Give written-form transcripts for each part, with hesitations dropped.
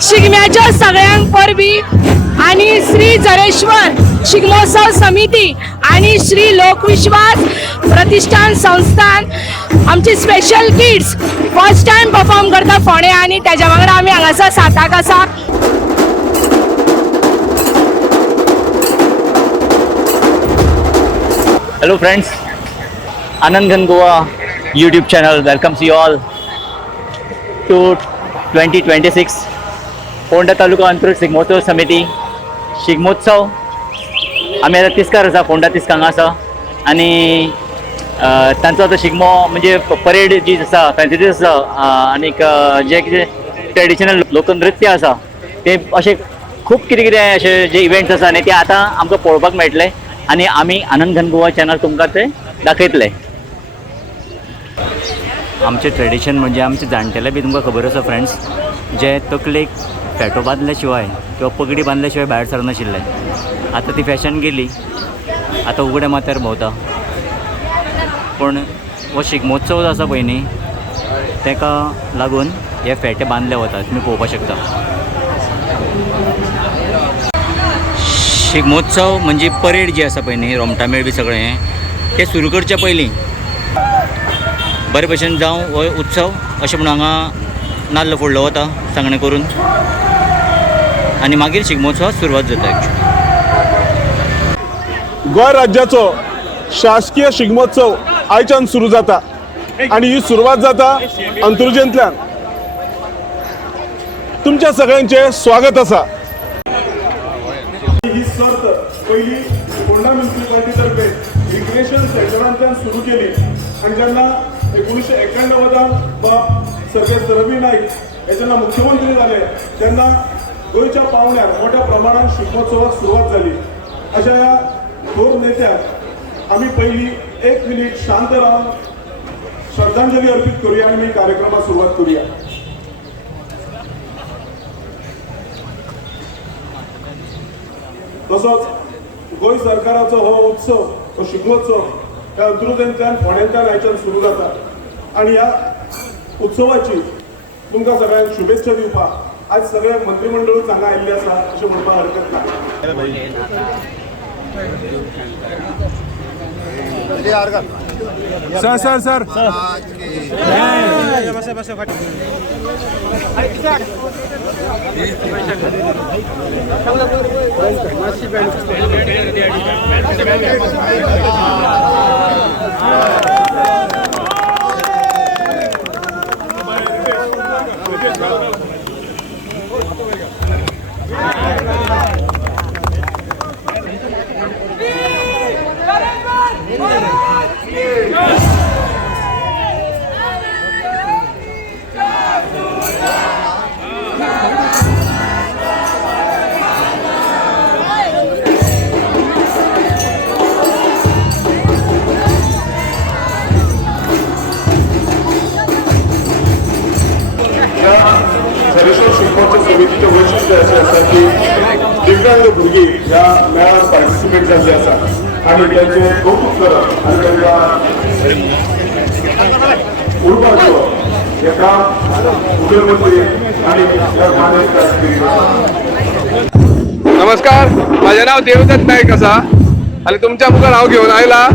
शिगम्याच्या सगळ्यांक परबी आणि श्री जरेश्वर शिगमोत्सव समिती आणि श्री लोकविश्वास प्रतिष्ठान संस्थान आमची special kids first time perform करता फोंडे आणि त्याच्या वांगडा आमी हांगासर साताक आसा. Hello friends, Anand Ghan Goa YouTube channel welcomes you all to 2026 Ponda taluka अंतर्गत शिगमोत्सव समिती शिगमोत्सव आम्ही आता तिस्कार आसा फोंडा तिस्कांगा आसा आणि तांचो आतां शिगमो म्हणजे परेड जी आसा तांचे आसा आनी जे कितें ट्रेडिशनल लोकनृत्य आसा ते अशें खूब कितें कितें अशें जे इव्हेंट्स आसा न्ही ते आतां आमकां पळोवपाक मेळटले आणि आम्ही आनंद घन गोवा चॅनल तुमकां ते दाखयतले. आमचे ट्रेडिशन म्हणजे आमचे जाणटेले बी तुमकां खबर आसा फ्रेंड्स, जे तकलेक फेटो बांदल्या शिवाय किंवा पगडी बांदल्या शिवाय भायर सरनाशिल्ले. आतां ती फॅशन गेली, आतां उगड्या माथ्यार भोंवता. पूण हो शिगमोत्सव जो आसा पळय न्ही ताका लागून हे फेटे बांदले वता, तुमी पळोवपाक शकता. शिगमोत्सव म्हणजे परेड जी आसा पळय न्ही रोमटामेळ बी सगळें तें सुरू करच्या पयलीं बरे भशेन जावं हो उत्सव अशें म्हणून हांगा नाल्ल फोडलो वता सांगणें करून आनी मागीर शिगमोत्सवाक सुरवात जाता. गोंय राज्याचो शासकीय शिगमोत्सव आयच्यान सुरू जाता आणि ही सुरवात जाता अंत्रुजेंतल्यान. तुमच्या सगळ्यांचे स्वागत आसा. ही सर्त पहिली फोंडा म्युनिसिपालिटी तर्फे रिक्रिएशन सेंटरांतल्यान सुरू केली आणि जेन्ना 1991 बाब सर्वेश रवी नाईक हे जेन्ना मुख्यमंत्री जाले तेन्ना गोंयच्या पावण्यार मोठ्या प्रमाणात शिगमोत्सवाक सुरवात जाली. अशा ह्या थोर नेत्याक आमी पयली 1 मिनिट शांत रावन श्रद्धांजली अर्पीत करूया आणि कार्यक्रमाक सुरवात करूया. तसोच गोंय सरकाराचो हो उत्सव हो शिगमोत्सव ह्या अंत्रुजेंतल्यान फोंड्यांतल्यान आयच्यान सुरू जाता आणि ह्या उत्सवाची तुमकां सगळ्यांक शुभेच्छा दिवपाक आज सगळे मंत्रिमंडळूच हांगा आयिल्ले आसा अशें म्हणपाक हरकत ना. सर सर सर समितीचे वैशिष्ट्य असे आसा की दिव्यांग भुरगीं ह्या मेळाव्यात पार्टिसिपेट जाल्ली आसा आणि त्यांचे कौतुक करप आणि त्यांना उर्बा दिवप हे काम मुख्यमंत्री आणि नमस्कार, माझे नाव देवदत्त नाईक आसा आणि तुमच्या मुखार हांव घेवन आयला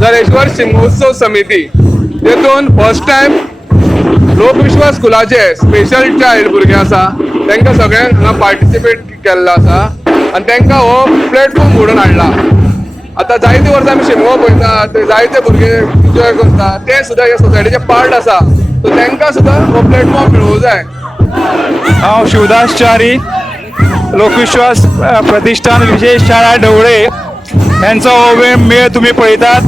जरेश्वर शिगमोत्सव समिती. तेतून फर्स्ट टाइम लोकविश्वास स्कुलाचे स्पेशल चायल्ड भुरगे आसा तांकां सगळ्यांक हांगा पार्टिसिपेट केल्लो आसा आनी तांकां हो प्लॅटफॉर्म घडोवन हाडला. आतां जायते वर्सां आमी शिगमो पळयता, ते जायते भुरगे एन्जॉय करता, ते सुद्दां ह्या सोसायटीचे पार्ट आसा, सो तांकां सुद्दां हो प्लॅटफॉर्म मेळूंक जाय. हांव शिवदास च्यारी, लोकविश्वास प्रतिष्ठान विशेष शाळा ढवळे यांचो हो मेळ तुम्ही पळयतात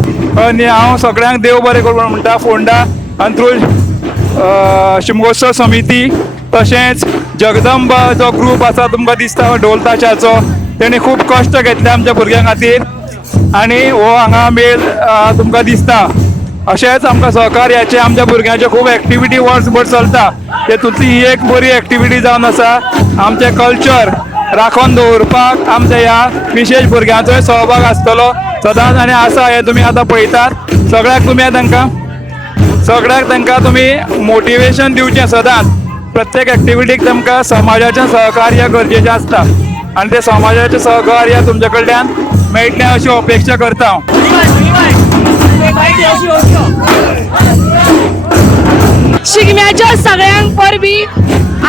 आणि हांव सगळ्यांक देव बरें करूं म्हणटा. फोंडा अंत्रुज शिगमोत्सव समिती तशेंच जगदंबा जो ग्रूप आसा तुमकां दिसता ढोल ताशाचो, तेणी खूब कश्ट घेतले आमच्या भुरग्यां खातीर आनी हो हांगा मेळ तुमकां दिसता. अशेंच आमकां सहकार्याचे आमच्या भुरग्यांचे खूब एक्टिविटी वर्सभर चलता. तेतूंतली ही एक बरी एक्टिविटी जावन आसा. आमचें कल्चर राखून दवरपाक आमच्या ह्या विशेष भुरग्यांचोय सहभाग आसतलो सदांच आनी आसा. हे तुमी आतां पळयतात. सगळ्याक तुमी तांकां तुमी मोटिवेशन दिवचें सदांच प्रत्येक ॲक्टिव्हिटीक तुमकां समाजाचें सहकार्य गरजेचें आसता आनी तें समाजाचें सहकार्य तुमचे कडल्यान मेळटलें अशी अपेक्षा करता हांव. शिगम्याच्या सगळ्यांक परबी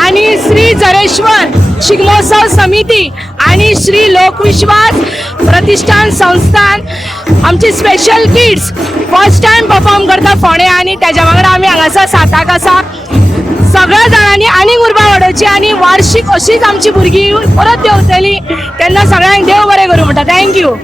आणि श्री जरेश्वर शिगमोत्सव समिती आणि श्री लोकविश्वास प्रतिष्ठान संस्थान आमची special kids first time perform करता फोंडे आणि त्याच्या वांगडा आमी हांगासर साताक आसा. सगळ्या जाणांनी आनीक उर्बा वाडोवची आणि वार्षिक अशीच आमची भुरगीं परत देंवतली तेन्ना सगळ्यांक देव बरें करूं म्हणटा. थँक्यू.